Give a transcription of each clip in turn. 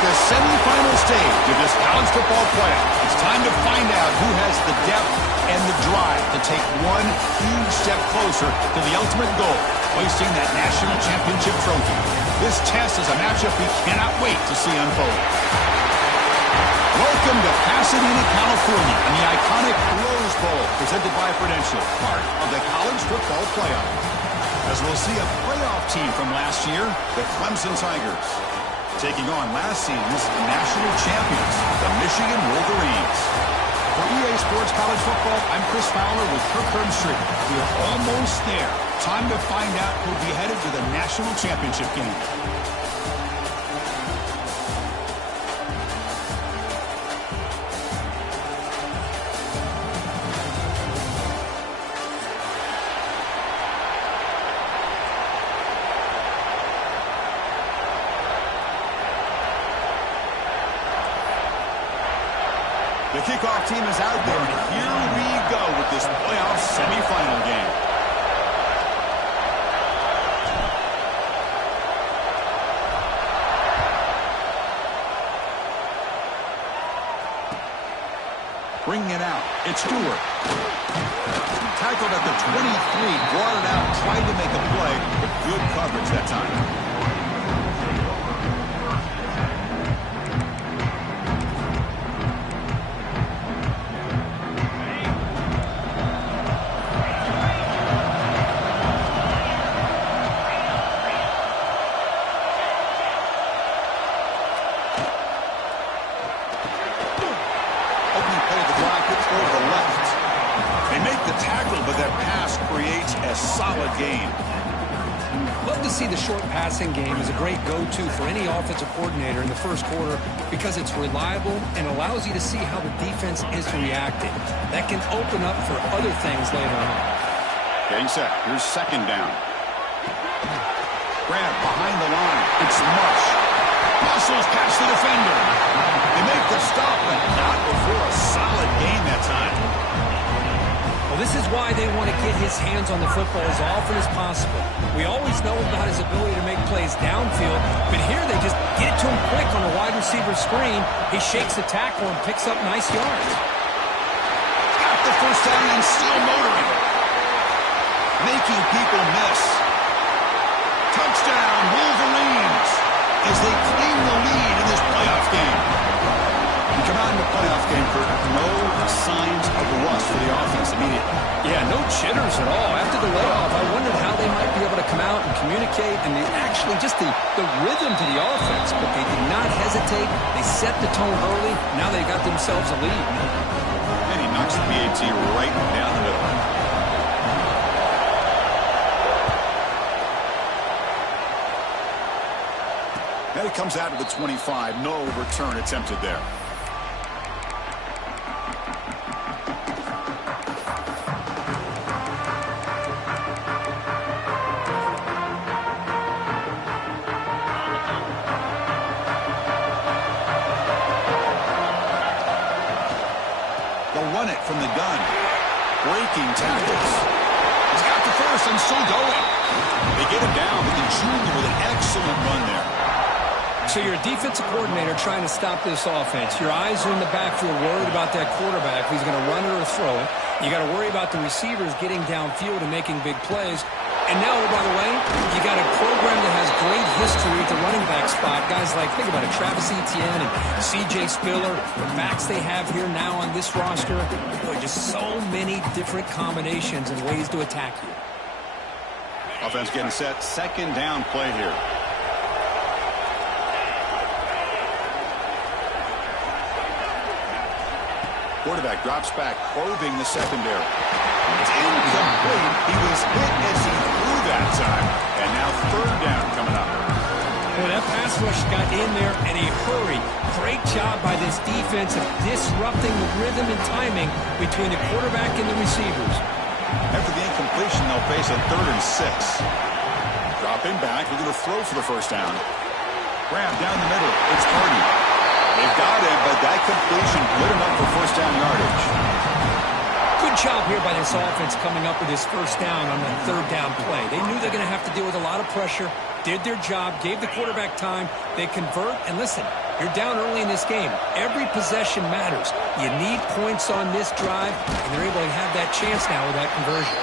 the semifinal stage of this college football playoff. It's time to find out who has the depth and the drive to take one huge step closer to the ultimate goal, hoisting that national championship trophy. This test is a matchup we cannot wait to see unfold. Welcome to Pasadena, California, and the iconic Rose Bowl, presented by Prudential, part of the college football playoff. As we'll see a playoff team from last year, the Clemson Tigers, taking on last season's national champions, the Michigan Wolverines. For EA Sports College Football, I'm Chris Fowler with Kirk Herbstreit. We are almost there. Time to find out who'll be headed to the national championship game. The kickoff team is out there, and here we go with this playoff semifinal game. Bringing it out, it's Stewart. Tackled at the 23, brought it out, tried to make a play, but good coverage that time. The short passing game is a great go-to for any offensive coordinator in the first quarter because it's reliable and allows you to see how the defense is reacting. That can open up for other things later on. Getting set. Here's second down. Grab behind the line. It's Marsh. Muscles past the defender. They make the stop, but not before a solid gain that time. Well, this is why they want to get his hands on the football as often as possible. We always know about his ability to make plays downfield, but here they just get it to him quick on a wide receiver screen. He shakes the tackle and picks up nice yards. Got the first down and still motoring. Making people miss. Touchdown, Wolverines, as they claim the lead in this playoff game. You come out in the playoff game, Kurt, no signs of rust for the offense immediately. Yeah, no jitters at all. After the layoff, I wondered how they might be able to come out and communicate and actually just the rhythm to the offense. But they did not hesitate. They set the tone early. Now they got themselves a lead. And he knocks the PAT right down the middle. And it comes out to the 25. No return attempted there. Run it from the gun. Breaking tackles. He's got the first and still going. They get him down, but the junior with an excellent run there. So you're a defensive coordinator trying to stop this offense. Your eyes are in the backfield worried about that quarterback who's going to run it or throw it. You got to worry about the receivers getting downfield and making big plays. And now, by the way, you got a program that has great history at the running back spot. Guys like, think about it, Travis Etienne and C.J. Spiller, the backs they have here now on this roster. Boy, just so many different combinations and ways to attack you. Offense getting set. Second down play here. Quarterback drops back, probing the secondary. It's incomplete. He was hit as he threw that time. And now third down coming up. Well, that pass rush got in there in a hurry. Great job by this defense of disrupting the rhythm and timing between the quarterback and the receivers. After the incompletion, they'll face a 3rd and 6. Dropping back, looking to throw for the first down. Grab down the middle. It's Purdy. They've got him, but that completion good enough for first down yardage. Good job here by this offense coming up with this first down on that third down play. They knew they're going to have to deal with a lot of pressure, did their job, gave the quarterback time. They convert, and listen, You're down early in this game. Every possession matters. You need points on this drive, and they're able to have that chance now with that conversion.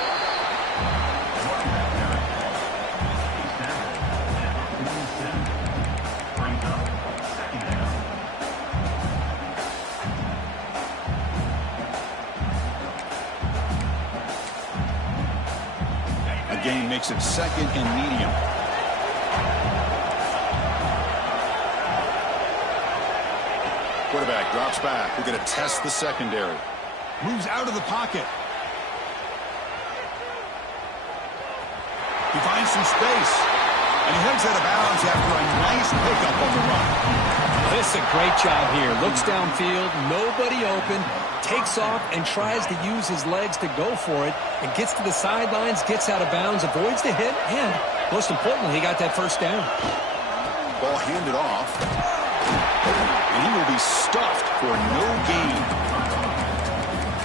Gain makes it second and medium. Quarterback drops back. We're going to test the secondary. Moves out of the pocket. He finds some space. And he heads out of bounds after a nice pickup on the run. This is a great job here. Looks downfield, nobody open, takes off and tries to use his legs to go for it, and gets to the sidelines, gets out of bounds, avoids the hit, and most importantly, he got that first down. Ball handed off, and he will be stuffed for no gain.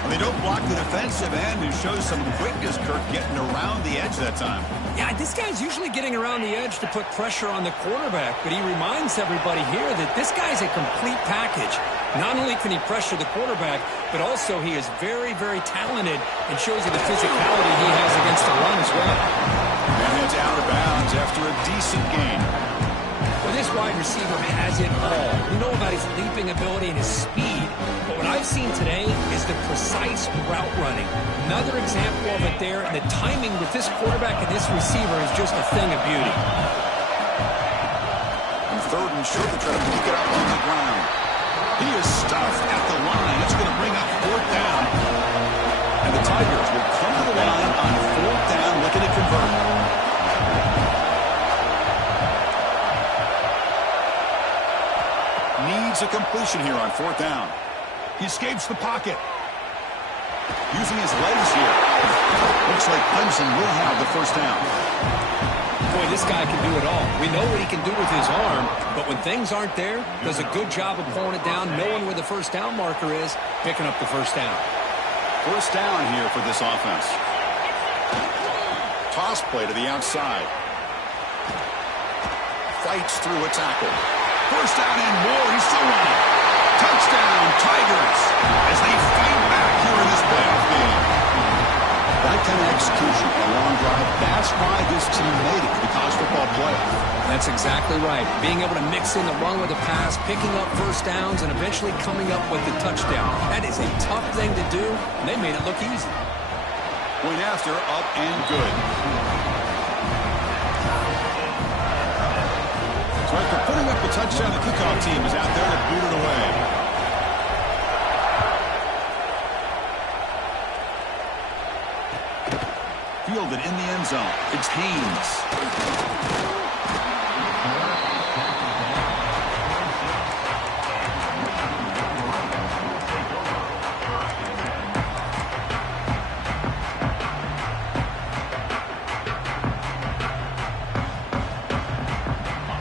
Well, they don't block the defensive end, and shows some quickness, Kirk, getting around the edge that time. Yeah, this guy's usually getting around the edge to put pressure on the quarterback, but he reminds everybody here that this guy's a complete package. Not only can he pressure the quarterback, but also he is very, very talented and shows you the physicality he has against the run as well. And heads out of bounds after a decent gain. Well, this wide receiver has it all. We know about his leaping ability and his speed, but what I've seen today is the precise route running. Another example of it there, and the timing with this quarterback and this receiver is just a thing of beauty. And third and short, they try to pick it up on the ground. He is stuffed at the line. It's going to bring up fourth down. And the Tigers will come to the line on fourth down, looking to convert. Needs a completion here on fourth down. He escapes the pocket. Using his legs here. Looks like Clemson will have the first down. Boy, this guy can do it all. We know what he can do with his arm, but when things aren't there, does a good job of pulling it down, knowing where the first down marker is, picking up the first down. First down here for this offense. Toss play to the outside. Fights through a tackle. First down and more. He's still running. Touchdown, Tigers, as they fight back here in this playoff game. That kind of execution, a long drive, that's why this team made it to the college football playoff. That's exactly right. Being able to mix in the run with the pass, picking up first downs, and eventually coming up with the touchdown. That is a tough thing to do, and they made it look easy. Point after, up and good. So after putting up the touchdown, the kickoff team is out there to boot it away. Fielded in the end zone. It's Haynes.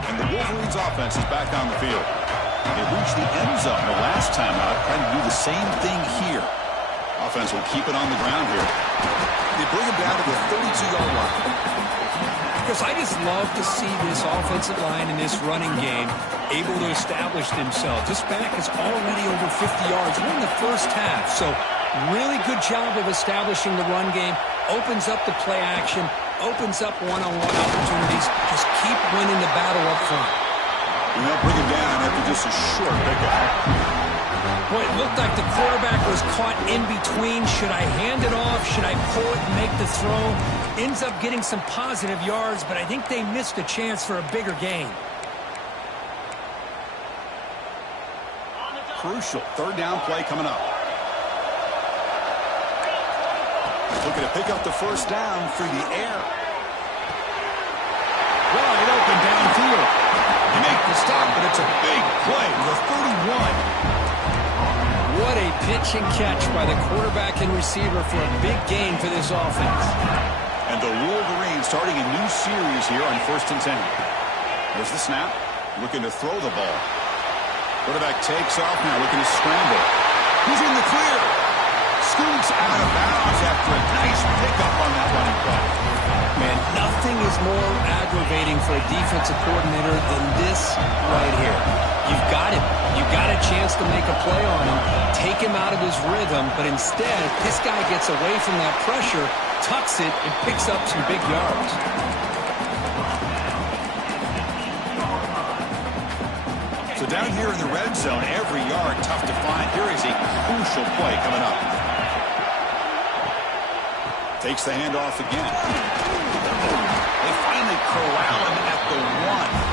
And the Wolverines offense is back on the field. They reached the end zone the last time out, trying to do the same thing here. Offense will keep it on the ground here. They bring him down to the 32-yard line. Because I just love to see this offensive line in this running game able to establish themselves. This back is already over 50 yards. We're in the first half, so really good job of establishing the run game. Opens up the play action, opens up one-on-one opportunities. Just keep winning the battle up front. And they'll bring him down after just a short pickup. Well, it looked like the quarterback was caught in between. Should I hand it off? Should I pull it and make the throw? Ends up getting some positive yards, but I think they missed a chance for a bigger gain. Crucial third down play coming up. Looking to pick up the first down through the air. Wide open downfield. They make the stop, but it's a big play with a 31. What a pitch and catch by the quarterback and receiver for a big gain for this offense. And the Wolverines starting a new series here on 1st and 10. There's the snap. Looking to throw the ball. Quarterback takes off now, looking to scramble. He's in the clear. Scoots out of bounds after a nice pickup on that running play. Man, nothing is more aggravating for a defensive coordinator than this right here. You You've got him. You got a chance to make a play on him, take him out of his rhythm, but instead, this guy gets away from that pressure, tucks it, and picks up some big yards. So down here in the red zone, every yard tough to find. Here is a crucial play coming up. Takes the handoff again. They finally corral him at the 1.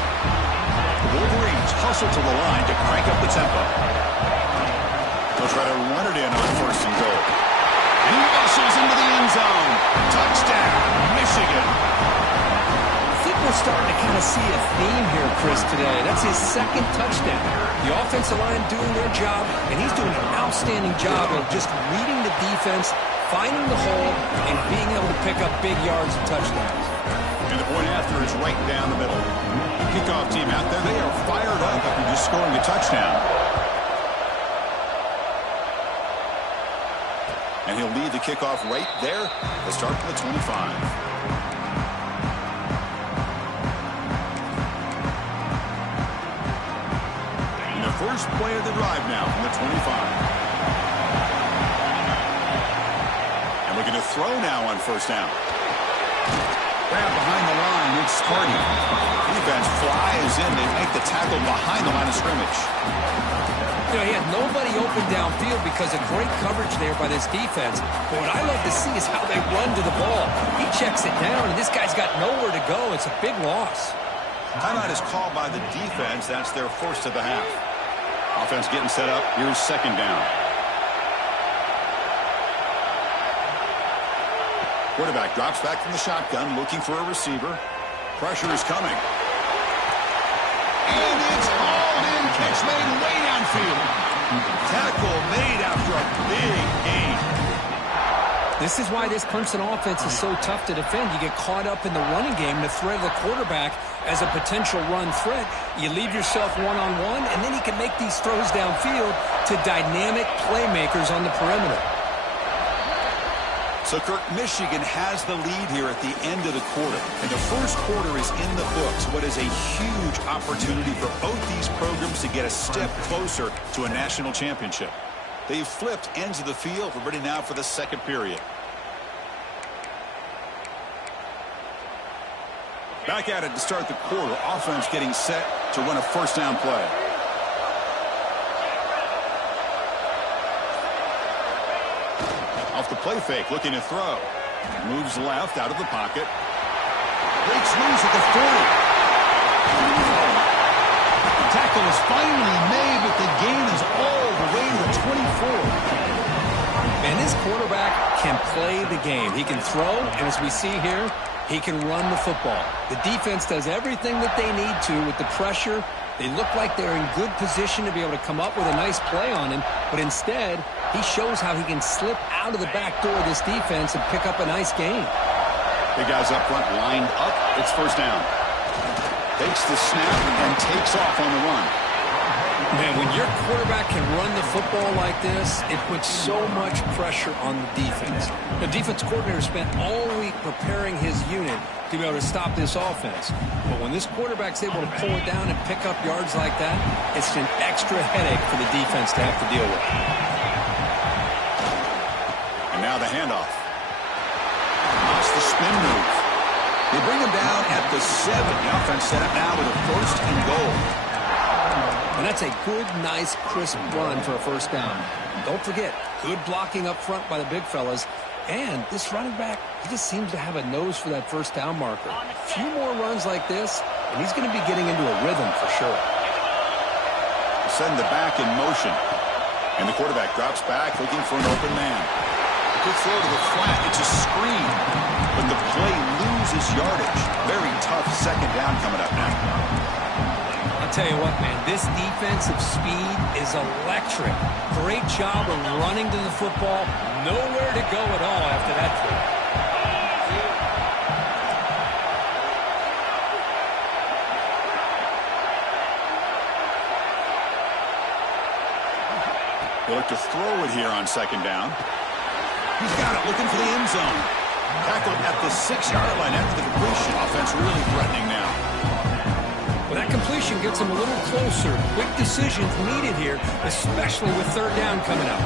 The Wolverines hustle to the line to crank up the tempo. They'll try to run it in on 1st and goal. And he muscles into the end zone. Touchdown, Michigan. I think we're starting to kind of see a theme here, Chris, today. That's his 2nd touchdown. The offensive line doing their job, and he's doing an outstanding job of just reading the defense, finding the hole, and being able to pick up big yards and touchdowns. And the point after is right down the middle. Kickoff team out there, they are fired up after just scoring a touchdown. And he'll lead the kickoff right there. They'll start from the 25. And the first play of the drive now from the 25. And we're going to throw now on 1st down. Grab behind the line, it's Sparty. Defense flies in. They make the tackle behind the line of scrimmage. You know, he had nobody open downfield because of great coverage there by this defense. But what I love to see is how they run to the ball. He checks it down, and this guy's got nowhere to go. It's a big loss. Timeout is called by the defense. That's their first of the half. Offense getting set up. Here's 2nd down. Quarterback drops back from the shotgun, looking for a receiver. Pressure is coming. And it's hauled in. Catch made way downfield. Tackle made after a big gain. This is why this Clemson offense is so tough to defend. You get caught up in the running game, the threat of the quarterback as a potential run threat. You leave yourself one-on-one, and then you can make these throws downfield to dynamic playmakers on the perimeter. So, Kirk, Michigan has the lead here at the end of the quarter. And the first quarter is in the books. What is a huge opportunity for both these programs to get a step closer to a national championship. They've flipped ends of the field. We're ready now for the 2nd period. Back at it to start the quarter. Offense getting set to run a 1st down play. Off the play fake, looking to throw. Moves left out of the pocket. Breaks loose at the 40. Tackle is finally made, but the gain is all the way to the 24. And this quarterback can play the game. He can throw, and as we see here, he can run the football. The defense does everything that they need to with the pressure. They look like they're in good position to be able to come up with a nice play on him, but instead, he shows how he can slip out of the back door of this defense and pick up a nice gain. Big guys up front lined up. It's 1st down. Takes the snap and takes off on the run. Man, when your quarterback can run the football like this, it puts so much pressure on the defense. The defense coordinator spent all week preparing his unit to be able to stop this offense. But when this quarterback's able to pull it down and pick up yards like that, it's an extra headache for the defense to have to deal with. And now the handoff. That's the spin move. They bring him down at the 7. The offense set up now with a 1st and goal. And that's a good, nice, crisp run for a 1st down. Don't forget, good blocking up front by the big fellas. And this running back, he just seems to have a nose for that 1st down marker. A few more runs like this, and he's going to be getting into a rhythm for sure. Send the back in motion. And the quarterback drops back, looking for an open man. Good throw to the flat. It's a screen. But the play loses yardage. Very tough 2nd down coming up now. I'll tell you what, man, this defensive speed is electric. Great job of running to the football. Nowhere to go at all after that play. They look to throw it here on 2nd down. He's got it, looking for the end zone. Tackled at the 6-yard line after the completion. Offense really threatening now. Well, that completion situation gets them a little closer. Quick decisions needed here, especially with third down coming up.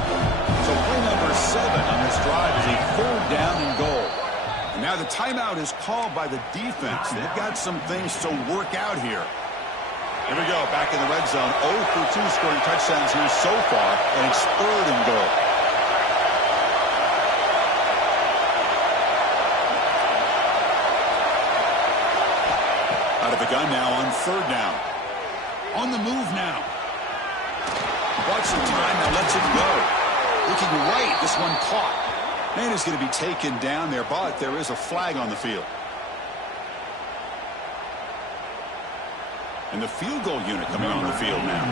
So play number 7 on this drive is a third down and goal. And now the timeout is called by the defense. They've got some things to work out here. Here we go, back in the red zone. 0 for 2 scoring touchdowns here so far, and it's third and goal. Out of the gun now on third down. On the move now. Bought some time, now lets it go. Looking right, this one caught. Man is going to be taken down there, but there is a flag on the field. And the field goal unit coming on the field now.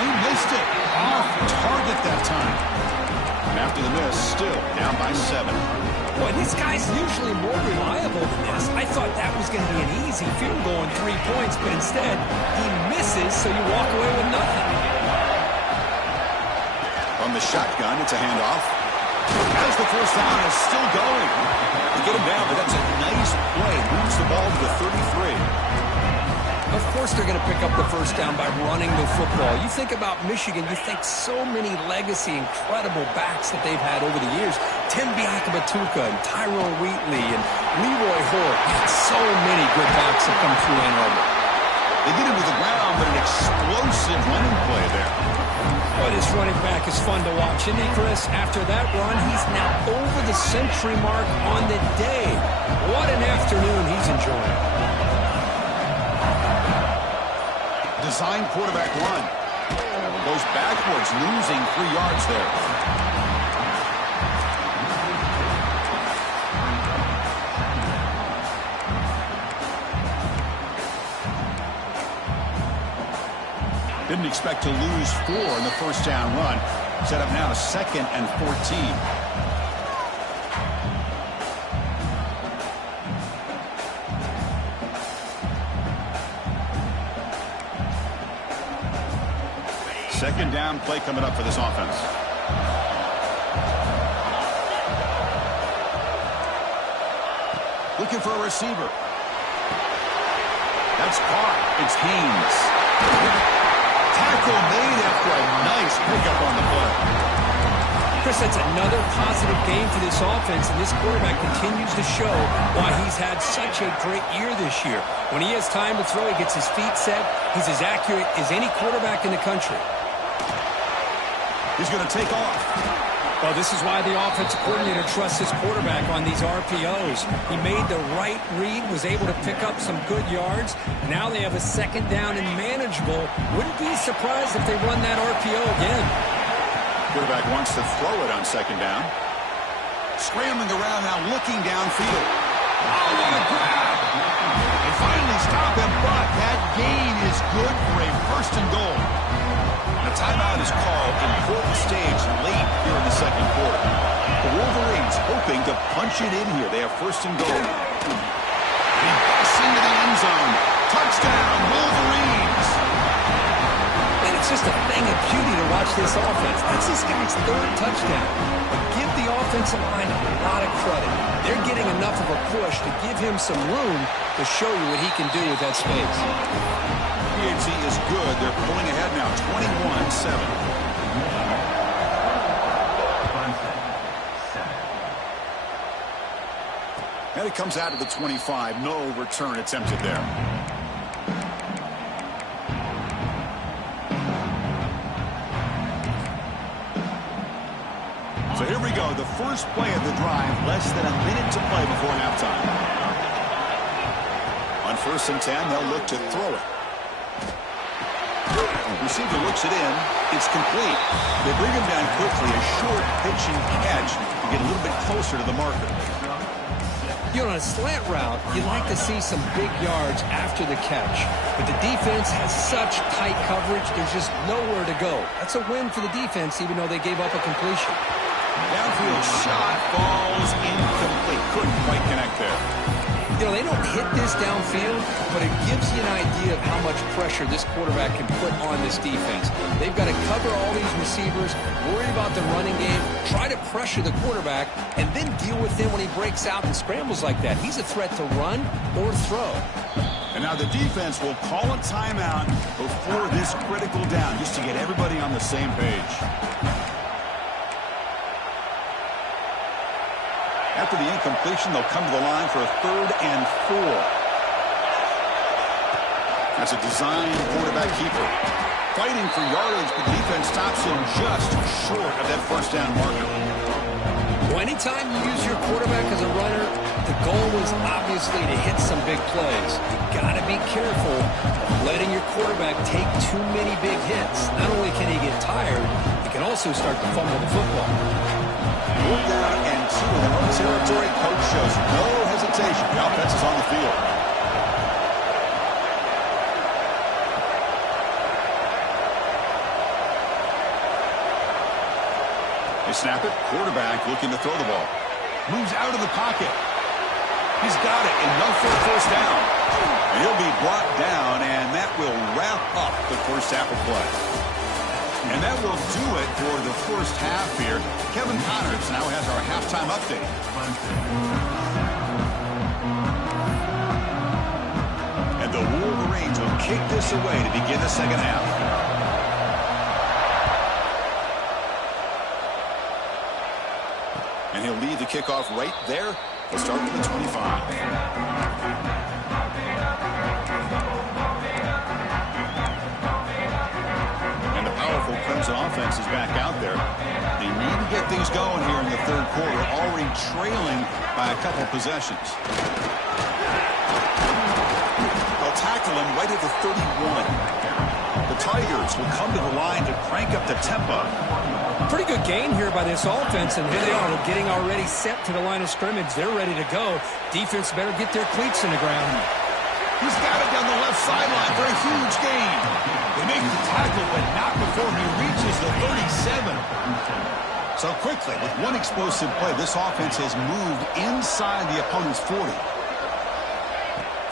He missed it. Off target that time. And after the miss, still down by 7. Boy, this guy's usually more reliable than this. I thought that was going to be an easy field goal and 3 points, but instead, he misses, so you walk away with nothing. From the shotgun, it's a handoff. As the first down is still going. They get him down, but that's a nice play. Moves the ball to the 33. Of course they're going to pick up the first down by running the football. You think about Michigan, you think so many legacy, incredible backs that they've had over the years. Tim Biakabatuka and Tyrone Wheatley and Leroy Hort. So many good backs have come through Ann Arbor. They get him to the ground, but an explosive running play there. Boy, this running back is fun to watch, isn't he, Chris? After that run, he's now over the century mark on the day. What an afternoon he's enjoying. Design quarterback run. Goes backwards, losing 3 yards there. Didn't expect to lose 4 in the first down run. Set up now 2nd and 14. Second down play coming up for this offense. Looking for a receiver. That's caught. It's Haynes. Tackle made after a nice pickup on the play. Chris, that's another positive game for this offense, and this quarterback continues to show why he's had such a great year this year. When he has time to throw, he gets his feet set. He's as accurate as any quarterback in the country. He's going to take off. Well, this is why the offensive coordinator trusts his quarterback on these RPOs. He made the right read, was able to pick up some good yards. Now they have a second down and manageable. Wouldn't be surprised if they run that RPO again. Quarterback wants to throw it on second down. Scrambling around now, looking downfield. Oh, what a grab! They finally stop him, but that gain is good for a first and goal. A timeout is called. Important stage late here in the second quarter. The Wolverines hoping to punch it in here. They have first and goal. And he busts into the end zone. Touchdown, Wolverines! And it's just a thing of beauty to watch this offense. That's this guy's 3rd touchdown. But give the offensive line a lot of credit. They're getting enough of a push to give him some room to show you what he can do with that space. PHC is good. They're pulling ahead now, 21-7. And it comes out of the 25. No return attempted there. So here we go. The first play of the drive. Less than a minute to play before halftime. On 1st and 10, they'll look to throw it. Receiver looks it in. It's complete. They bring him down quickly. A short pitch and catch to get a little bit closer to the marker. You know, on a slant route, you like to see some big yards after the catch. But the defense has such tight coverage, there's just nowhere to go. That's a win for the defense, even though they gave up a completion. Downfield shot falls incomplete. Couldn't quite connect there. You know, they don't hit this downfield, but it gives you an idea of how much pressure this quarterback can put on this defense. They've got to cover all these receivers, worry about the running game, try to pressure the quarterback, and then deal with him when he breaks out and scrambles like that. He's a threat to run or throw. And now the defense will call a timeout before this critical down, just to get everybody on the same page. After the incompletion, they'll come to the line for a 3rd and 4. That's a design quarterback keeper. Fighting for yardage, but the defense stops him just short of that first down marker. Well, anytime you use your quarterback as a runner, the goal is obviously to hit some big plays. You've got to be careful of letting your quarterback take too many big hits. Not only can he get tired, he can also start to fumble the football. 4th down and 2 in their own territory. Coach shows no hesitation. The offense is on the field. They snap it. Quarterback looking to throw the ball. Moves out of the pocket. He's got it. Enough for a first down. And he'll be brought down, and that will wrap up the first half of play. And that will do it for the first half here. Kevin Connors now has our halftime update. And the Wolverines will kick this away to begin the second half. And he'll lead the kickoff right there. He'll start with the 25. Clemson offense is back out there. They need to get things going here in the 3rd quarter, already trailing by a couple possessions. They'll tackle him right at the 31. The Tigers will come to the line to crank up the tempo. Pretty good gain here by this offense, and here they are. They're getting already set to the line of scrimmage. They're ready to go. Defense better get their cleats in the ground. He's got it down the left sideline for a huge gain. They make the tackle, but not before he reaches the 37. So quickly, with one explosive play, this offense has moved inside the opponent's 40.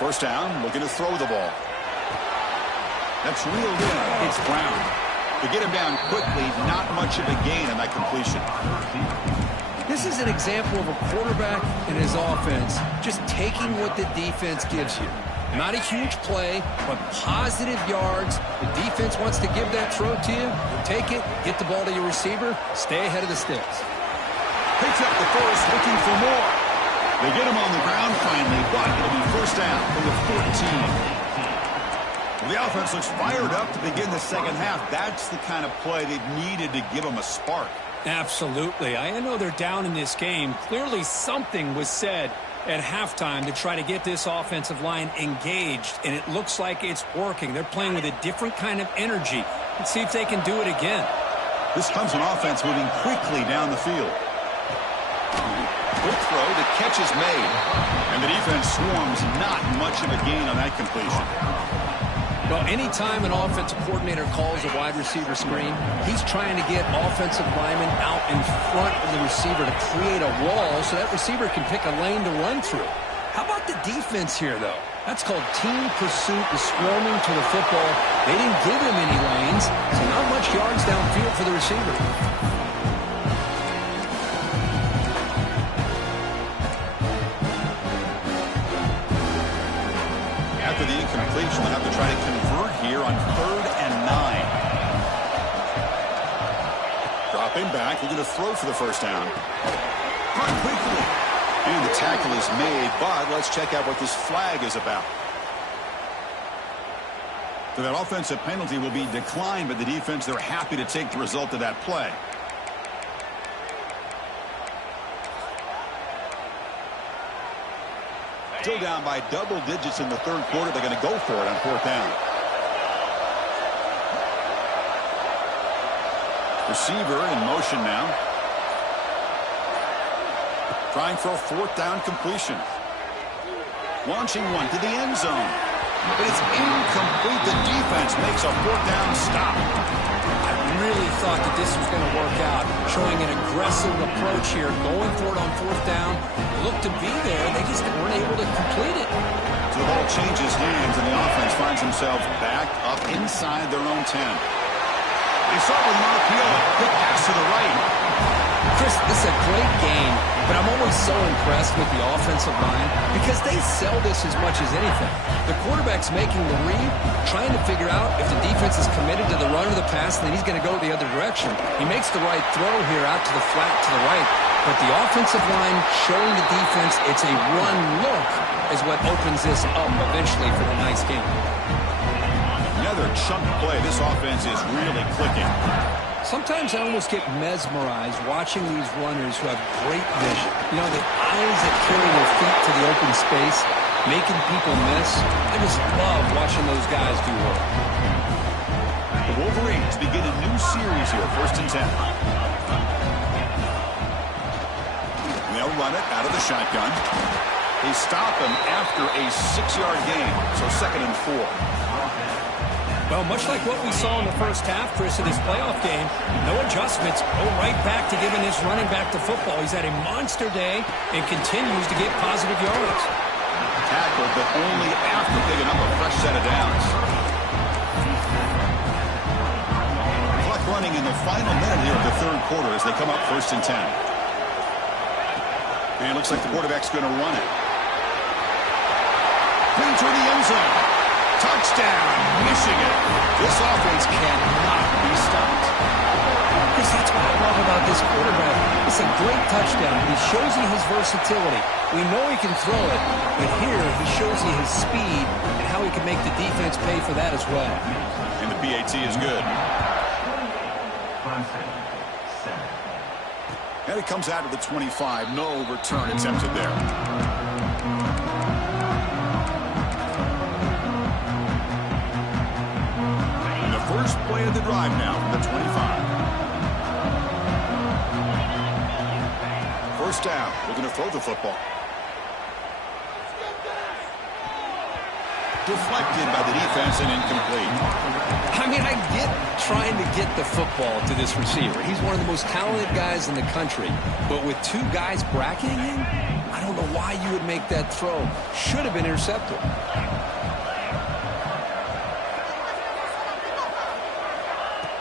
First down, looking to throw the ball. That's reeled in. It's Brown. To get him down quickly, not much of a gain on that completion. This is an example of a quarterback and his offense just taking what the defense gives you. Not a huge play, but positive yards. The defense wants to give that throw to you. You take it, get the ball to your receiver, stay ahead of the sticks. Picks up the first, looking for more. They get him on the ground finally, but it'll be first down from the 14. The offense looks fired up to begin the second half. That's the kind of play they've needed to give them a spark. Absolutely. I know they're down in this game. Clearly something was said at halftime to try to get this offensive line engaged, and it looks like it's working. They're playing with a different kind of energy. Let's see if they can do it again. This Clemson offense moving quickly down the field. Quick throw, the catch is made, and the defense swarms. Not much of a gain on that completion. Well, anytime an offensive coordinator calls a wide receiver screen, he's trying to get offensive linemen out in front of the receiver to create a wall so that receiver can pick a lane to run through. How about the defense here, though? That's called team pursuit, the swarming to the football. They didn't give him any lanes, so not much yards downfield for the receiver. After the incompletion, they'll have to try to convert here on 3rd and 9. Dropping back, looking to throw for the first down. Caught quickly. And the tackle is made, but let's check out what this flag is about. So that offensive penalty will be declined by the defense. They're happy to take the result of that play. Still down by double digits in the 3rd quarter. They're going to go for it on 4th down. Receiver in motion now. Trying for a 4th down completion. Launching one to the end zone. But it's incomplete. The defense makes a 4th down stop. I really thought that this was going to work out, showing an aggressive approach here, going for it on fourth down. Looked to be there. They just weren't able to complete it. So the ball changes hands, and the offense finds themselves back up inside their own 10. They start with an RPO. Quick pass to the right. Chris, this is a great game, but I'm always so impressed with the offensive line because they sell this as much as anything. The quarterback's making the read, trying to figure out if the defense is committed to the run or the pass, and then he's going to go the other direction. He makes the right throw here out to the flat to the right, but the offensive line showing the defense it's a run look is what opens this up eventually for a nice game. Another chunk play. This offense is really clicking. Sometimes I almost get mesmerized watching these runners who have great vision. You know, the eyes that carry their feet to the open space, making people miss. I just love watching those guys do work. The Wolverines begin a new series here, 1st and 10. They'll run it out of the shotgun. They stop him after a 6-yard gain, so 2nd and 4. Well, much like what we saw in the first half, Chris, of this playoff game, no adjustments. Go right back to giving his running back the football. He's had a monster day and continues to get positive yards. Tackled, but only after picking up a fresh set of downs. Clock running in the final minute here of the 3rd quarter as they come up 1st and 10. And it looks like the quarterback's going to run it. Clean through the end zone. Touchdown, Michigan. This offense cannot be stopped. Chris, that's what I love about this quarterback. It's a great touchdown. He shows you his versatility. We know he can throw it, but here he shows you his speed and how he can make the defense pay for that as well. And the PAT is good. And it comes out of the 25. No return attempted there. First play of the drive now from the 25. First down. Looking to throw the football. Deflected by the defense and incomplete. I mean, I get trying to get the football to this receiver. He's one of the most talented guys in the country. But with 2 guys bracketing him, I don't know why you would make that throw. Should have been intercepted.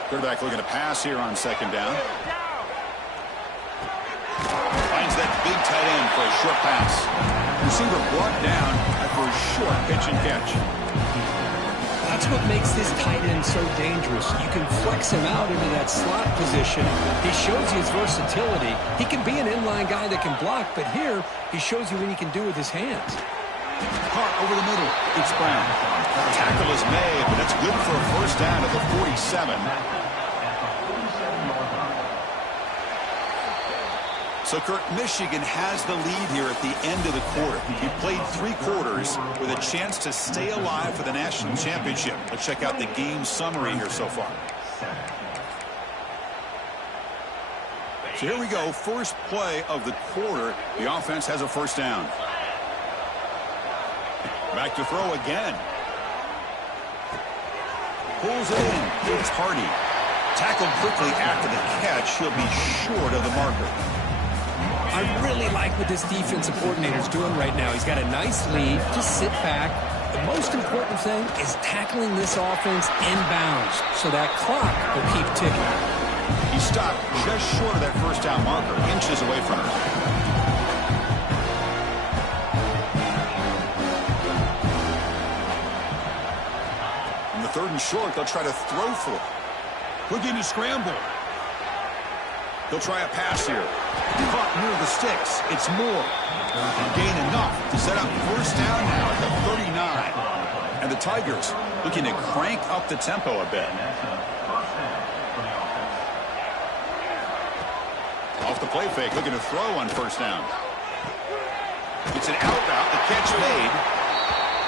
Quarterback looking to pass here on 2nd down. Finds that big tight end for a short pass. Receiver brought down after a short pitch and catch. That's what makes this tight end so dangerous. You can flex him out into that slot position. He shows you his versatility. He can be an inline guy that can block, but here he shows you what he can do with his hands. Caught over the middle. It's Brown. Tackle is made, but it's good for a first down at the 47. So, Kurt, Michigan has the lead here at the end of the quarter. He played 3 quarters with a chance to stay alive for the national championship. Let's check out the game summary here so far. So here we go. First play of the quarter. The offense has a first down. Back to throw again. Pulls it in. It's Hardy. Tackled quickly after the catch. He'll be short of the marker. I really like what this defensive coordinator is doing right now. He's got a nice lead. Just sit back. The most important thing is tackling this offense inbounds so that clock will keep ticking. He stopped just short of that first down marker, inches away from it. On the 3rd and short, they'll try to throw for it. Looking to scramble. They'll try a pass here. Caught near the sticks. It's Moore. Gain enough to set up first down now at the 39. And the Tigers looking to crank up the tempo a bit. Off the play fake, looking to throw on first down. It's an out route. The catch made.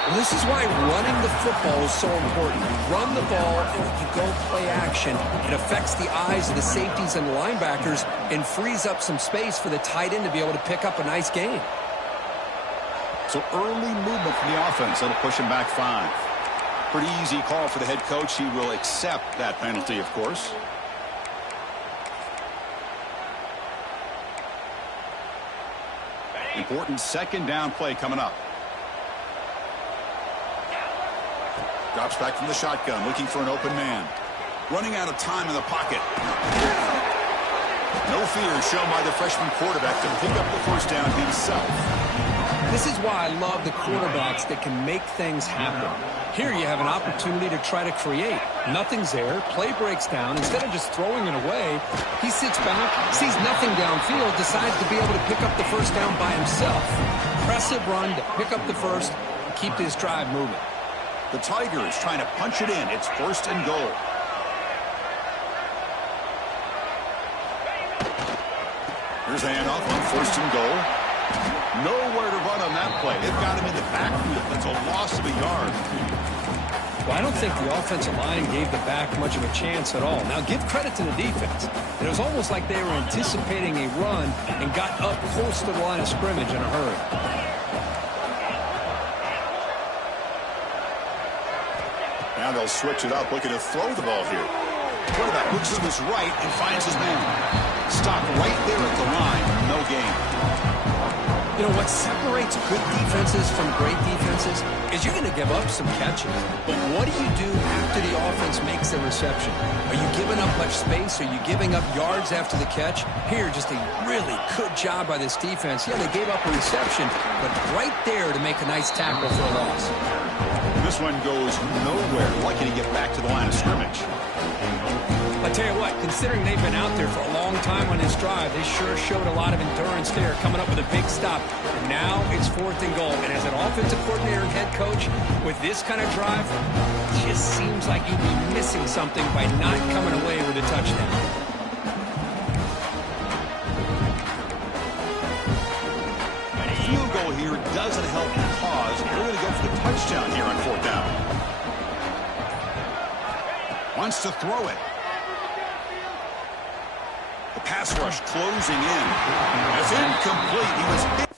Well, this is why running the football is so important. You run the ball, and when you go play action, it affects the eyes of the safeties and the linebackers and frees up some space for the tight end to be able to pick up a nice gain. So early movement from the offense. That'll push him back 5. Pretty easy call for the head coach. He will accept that penalty, of course. Important second down play coming up. Drops back from the shotgun, looking for an open man. Running out of time in the pocket. No fear shown by the freshman quarterback to pick up the first down himself. This is why I love the quarterbacks that can make things happen. Here you have an opportunity to try to create. Nothing's there. Play breaks down. Instead of just throwing it away, he sits back, sees nothing downfield, decides to be able to pick up the first down by himself. Impressive run to pick up the first and keep this drive moving. The Tigers trying to punch it in. It's 1st and goal. Here's a handoff on 1st and goal. Nowhere to run on that play. They've got him in the backfield. That's a loss of a yard. Well, I don't think the offensive line gave the back much of a chance at all. Now, give credit to the defense. It was almost like they were anticipating a run and got up close to the line of scrimmage in a hurry. Now they'll switch it up, looking to throw the ball here. Quarterback looks to his right and finds his man. Stopped right there at the line. No gain. You know, what separates good defenses from great defenses is you're going to give up some catches. But what do you do after the offense makes the reception? Are you giving up much space? Are you giving up yards after the catch? Here, just a really good job by this defense. Yeah, they gave up a reception, but right there to make a nice tackle for a loss. This one goes nowhere. Lucky to get back to the line of scrimmage. I tell you what, considering they've been out there for a long time on this drive, they sure showed a lot of endurance there, coming up with a big stop. And now it's 4th and goal. And as an offensive coordinator and head coach, with this kind of drive, it just seems like you'd be missing something by not coming away with a touchdown. A field goal here doesn't help the cause. We're going to go for the touchdown here on 4th down. Wants to throw it. The pass rush closing in. It's incomplete. He was hit.